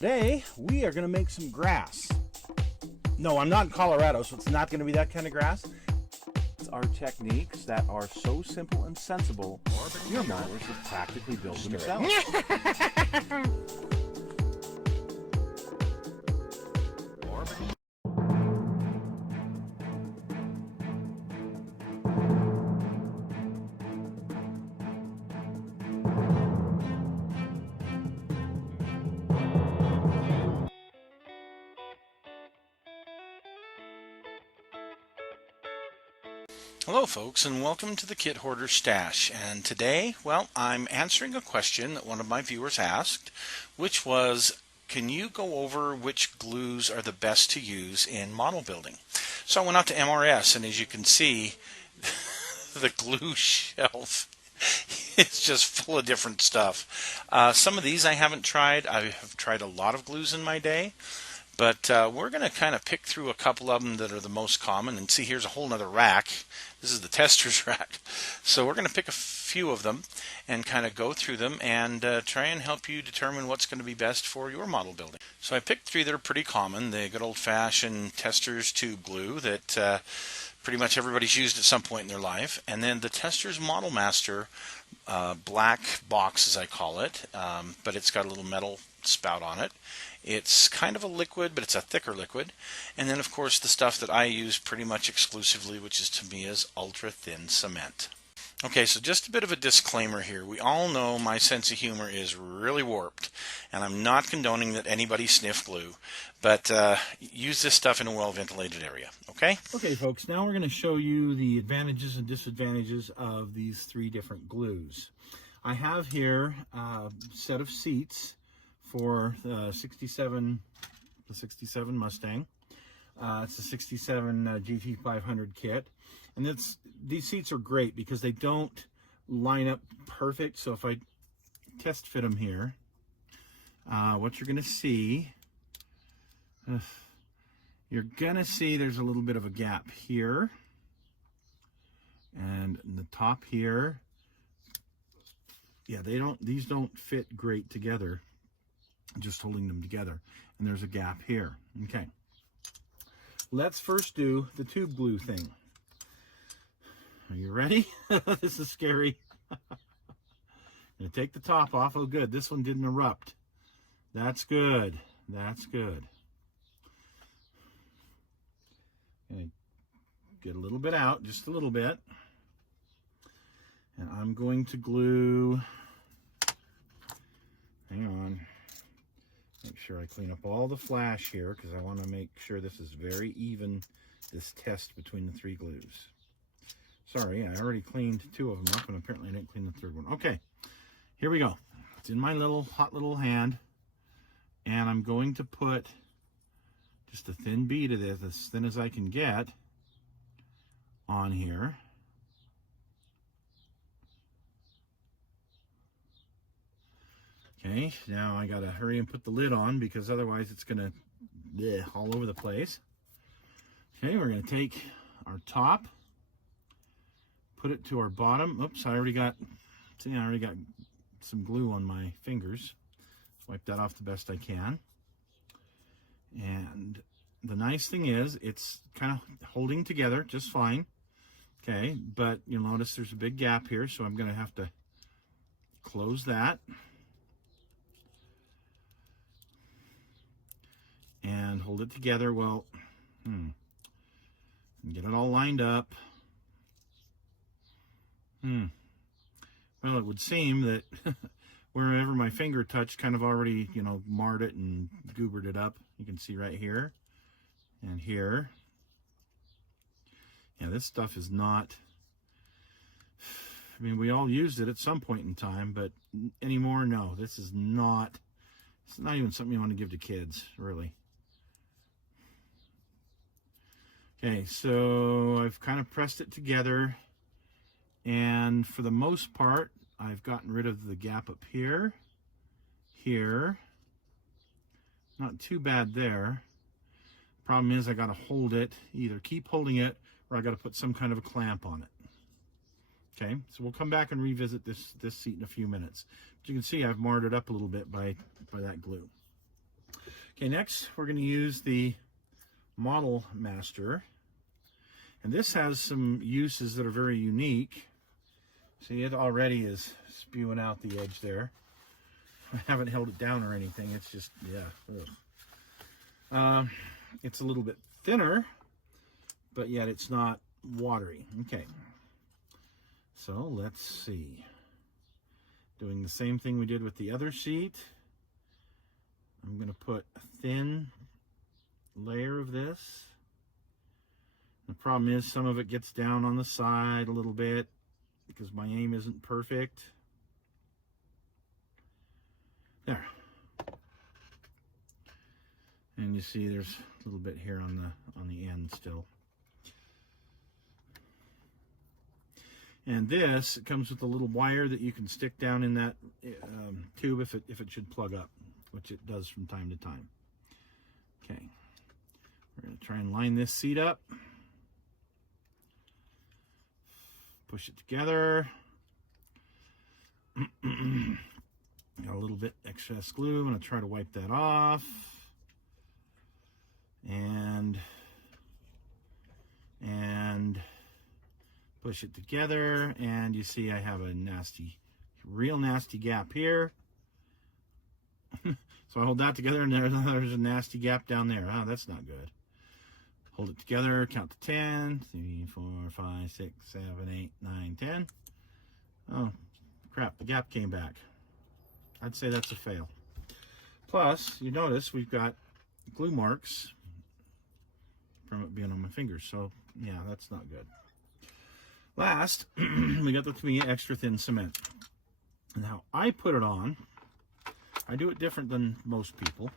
Today, we are going to make some grass. No, I'm not in Colorado, so it's not going to be that kind of grass. It's our techniques that are so simple and sensible, your mowers have practically built themselves. Hello folks, and welcome to the Kit Hoarder Stash. And today, well, I'm answering a question that one of my viewers asked, which was, can you go over which glues are the best to use in model building? So I went out to MRS, and as you can see, the glue shelf is just full of different stuff. Some of these I haven't tried. I have tried a lot of glues in my day. But we're going to kind of pick through a couple of them that are the most common. And see, here's a whole nother rack. This is the tester's rack. So we're going to pick a few of them and kind of go through them and try and help you determine what's going to be best for your model building. So I picked three that are pretty common. The good old-fashioned tester's tube glue that pretty much everybody's used at some point in their life. And then the tester's Model Master black box, as I call it. But it's got a little metal spout on it. It's kind of a liquid, but it's a thicker liquid. And then, of course, the stuff that I use pretty much exclusively, which is Tamiya's ultra-thin cement. Okay, so just a bit of a disclaimer here. We all know my sense of humor is really warped, and I'm not condoning that anybody sniff glue, but use this stuff in a well-ventilated area, okay? Okay, folks, now we're going to show you the advantages and disadvantages of these three different glues. I have here a set of seats for the 67 Mustang. It's a 67 GT500 kit, and these seats are great because they don't line up perfect. So if I test fit them here, what you're going to see, there's a little bit of a gap here, and in the top here, yeah, these don't fit great together. Just holding them together, and there's a gap here. Okay, let's first do the tube glue thing. Are you ready? This is scary. I'm gonna take the top off. Oh good, this one didn't erupt. That's good. That's good. Gonna get a little bit out, just a little bit, and I'm going to glue, hang on, make sure I clean up all the flash here because I want to make sure this is very even, this test between the three glues. Sorry, I already cleaned two of them up, and apparently I didn't clean the third one. Okay, here we go. It's in my hot little hand, and I'm going to put just a thin bead of this, as thin as I can get, on here. Okay, now I gotta hurry and put the lid on because otherwise it's gonna all over the place. Okay, we're gonna take our top, put it to our bottom. Oops, I already got some glue on my fingers. Wipe that off the best I can. And the nice thing is it's kind of holding together just fine. Okay, but you'll notice there's a big gap here, so I'm gonna have to close that. And hold it together well, and get it all lined up. Well, it would seem that wherever my finger touched kind of already, marred it and goobered it up. You can see right here and here. Yeah, this stuff is not, I mean, we all used it at some point in time, but anymore, no, this is not, it's not even something you want to give to kids, really. Okay, so I've kind of pressed it together, and for the most part, I've gotten rid of the gap up here, not too bad there. Problem is I got to hold it, either keep holding it, or I got to put some kind of a clamp on it. Okay, so we'll come back and revisit this seat in a few minutes. But you can see I've marred it up a little bit by that glue. Okay, next we're going to use the Model Master. And this has some uses that are very unique. See, it already is spewing out the edge there. I haven't held it down or anything. It's just, yeah. It's a little bit thinner, but yet it's not watery. Okay. So let's see. Doing the same thing we did with the other sheet. I'm going to put a thin layer of this. The problem is some of it gets down on the side a little bit because my aim isn't perfect. There. And you see there's a little bit here on the end still. And this comes with a little wire that you can stick down in that tube if it should plug up, which it does from time to time. Okay, we're going to try and line this seat up. Push it together. Got a little bit excess glue. I'm going to try to wipe that off. And push it together, and you see I have a real nasty gap here. So I hold that together, and there's a nasty gap down there. Oh, that's not good. Hold it together, count to 10. 3, 4, 5, 6, 7, 8, 9, 10. Oh, crap, the gap came back. I'd say that's a fail. Plus, you notice we've got glue marks from it being on my fingers. So, yeah, that's not good. Last, we got the Tamiya extra thin cement. Now, I put it on. I do it different than most people.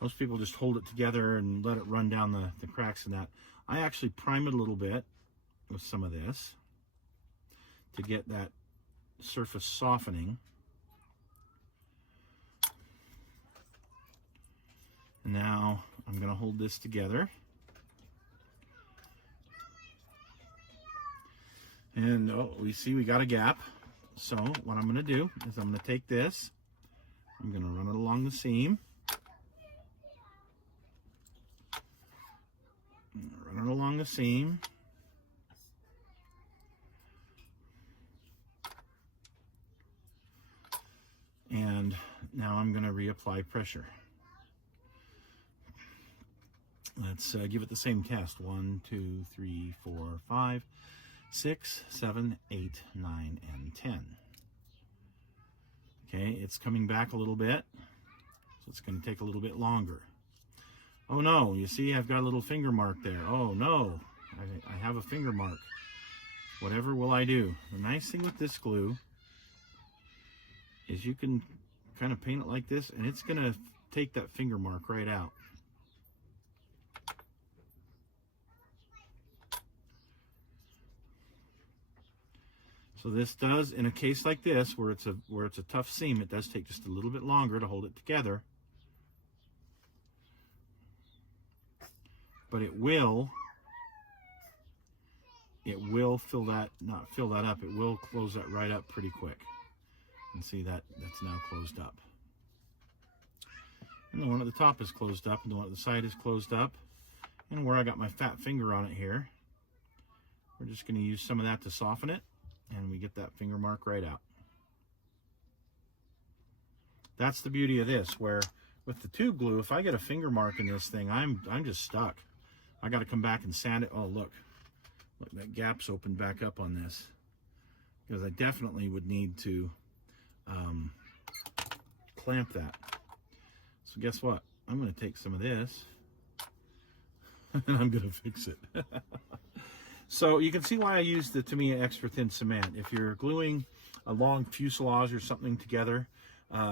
Most people just hold it together and let it run down the cracks and that. I actually prime it a little bit with some of this to get that surface softening. And now I'm going to hold this together. And we see we got a gap. So what I'm going to do is I'm going to take this, I'm going to run it along the seam. Run it along the seam. And now I'm going to reapply pressure. Let's give it the same test. 1, 2, 3, 4, 5, 6, 7, 8, 9, and 10. Okay, it's coming back a little bit, so it's going to take a little bit longer. Oh no, you see I've got a little finger mark there. Oh no, I have a finger mark. Whatever will I do? The nice thing with this glue is you can kind of paint it like this, and it's going to take that finger mark right out. So this does, in a case like this, where it's a tough seam, it does take just a little bit longer to hold it together. But it will fill that, not fill that up, it will close that right up pretty quick. And see that's now closed up. And the one at the top is closed up, and the one at the side is closed up. And where I got my fat finger on it here, we're just going to use some of that to soften it. And we get that finger mark right out. That's the beauty of this, where with the tube glue, if I get a finger mark in this thing, I'm just stuck. I got to come back and sand it. Oh, look, that gap's opened back up on this, because I definitely would need to clamp that. So guess what? I'm going to take some of this and I'm going to fix it. So you can see why I use the Tamiya extra thin cement. If you're gluing a long fuselage or something together,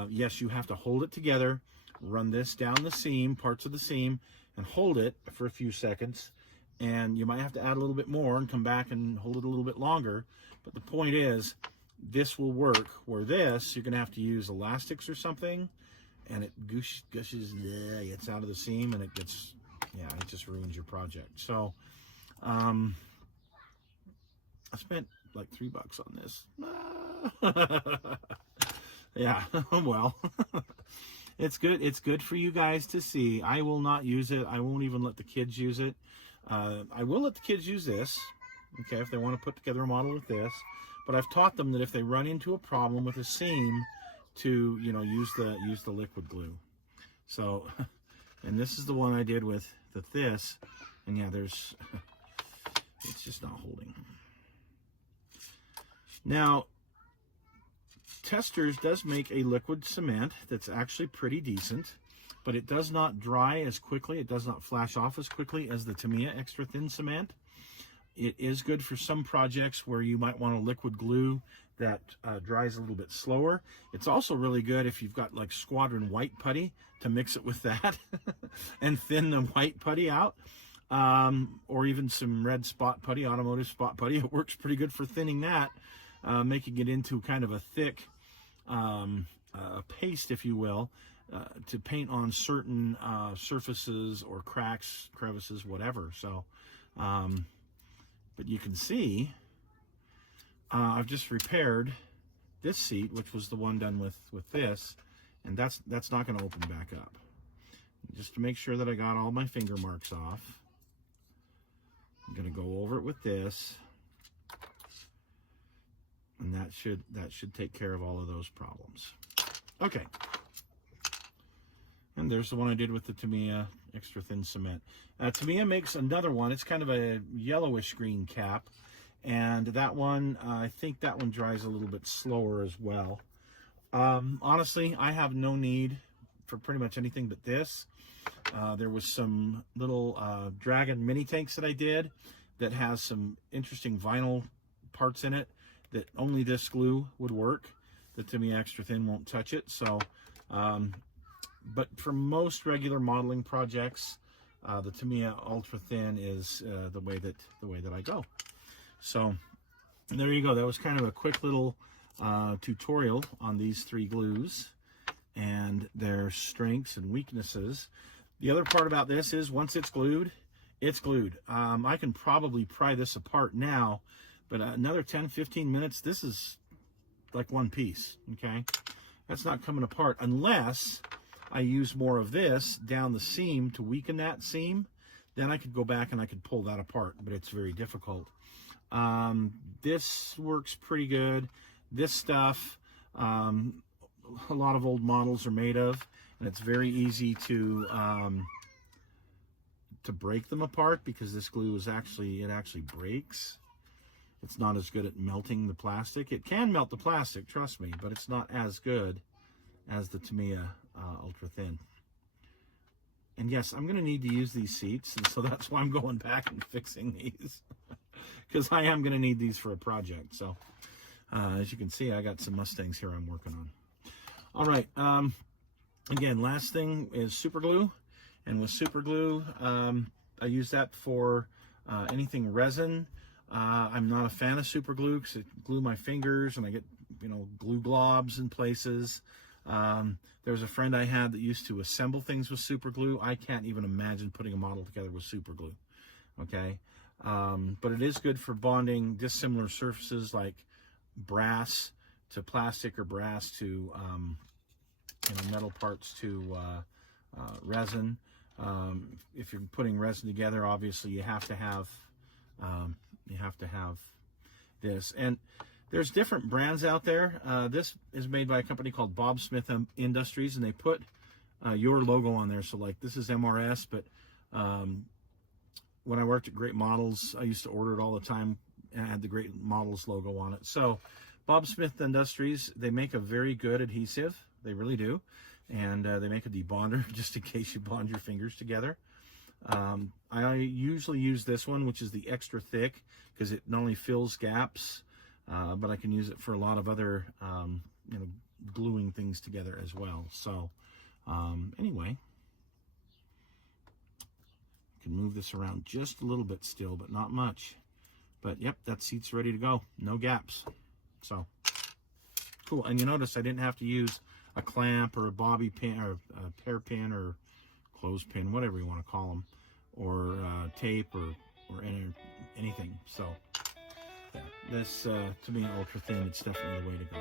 yes, you have to hold it together, run this down the seam, parts of the seam, and hold it for a few seconds. And you might have to add a little bit more and come back and hold it a little bit longer. But the point is, this will work. Where this, you're going to have to use elastics or something, and it gushes, it's out of the seam, and it gets, yeah, it just ruins your project. So, I spent like $3 on this. Yeah, well. It's good. It's good for you guys to see. I will not use it. I won't even let the kids use it. I will let the kids use this, okay, if they want to put together a model with this. But I've taught them that if they run into a problem with a seam, to use the liquid glue. So, and this is the one I did with this, and yeah, it's just not holding. Now, Testers does make a liquid cement that's actually pretty decent, but it does not dry as quickly. It does not flash off as quickly as the Tamiya extra thin cement. It is good for some projects where you might want a liquid glue that dries a little bit slower. It's also really good if you've got like squadron white putty to mix it with that and thin the white putty out, or even some red spot putty, automotive spot putty. It works pretty good for thinning that, making it into kind of a thick paste, if you will, to paint on certain surfaces or cracks, crevices, whatever. So, but you can see I've just repaired this seat, which was the one done with this, and that's not going to open back up. Just to make sure that I got all my finger marks off, I'm going to go over it with this, and that should take care of all of those problems. Okay. And there's the one I did with the Tamiya extra thin cement. Tamiya makes another one. It's kind of a yellowish green cap, and that one, I think that one dries a little bit slower as well. Honestly, I have no need for pretty much anything but this. There was some little Dragon mini tanks that I did that has some interesting vinyl parts in it that only this glue would work. The Tamiya extra thin won't touch it. So, but for most regular modeling projects, the Tamiya ultra thin is the way that I go. So there you go. That was kind of a quick little tutorial on these three glues and their strengths and weaknesses. The other part about this is once it's glued, it's glued. I can probably pry this apart now, but another 10-15 minutes, this is like one piece, okay? That's not coming apart unless I use more of this down the seam to weaken that seam. Then I could go back and I could pull that apart, but it's very difficult. This works pretty good. This stuff, a lot of old models are made of, and it's very easy to break them apart because this glue is actually breaks. It's not as good at melting the plastic. It can melt the plastic, trust me, but it's not as good as the Tamiya ultra thin. And yes, I'm going to need to use these seats, and so that's why I'm going back and fixing these, because I am going to need these for a project. So as you can see, I got some Mustangs here I'm working on. All right, again, last thing is super glue, and with super glue, I use that for anything resin. I'm not a fan of super glue because it glue my fingers and I get glue globs in places. There was a friend I had that used to assemble things with super glue. I can't even imagine putting a model together with super glue. Okay, but it is good for bonding dissimilar surfaces like brass to plastic or brass to metal parts to resin. If you're putting resin together, obviously you have to have this. And there's different brands out there. This is made by a company called Bob Smith Industries, and they put your logo on there. So like this is MRS, but when I worked at Great Models, I used to order it all the time and it had the Great Models logo on it. So Bob Smith Industries, they make a very good adhesive. They really do. And they make a debonder just in case you bond your fingers together. I usually use this one, which is the extra thick, because it not only fills gaps, but I can use it for a lot of other, gluing things together as well. So anyway, I can move this around just a little bit still, but not much. But yep, that seat's ready to go. No gaps. So cool. And you notice I didn't have to use a clamp or a bobby pin or a pear pin or clothespin, whatever you want to call them, or tape or anything. So yeah, this to me ultra thin, it's definitely the way to go.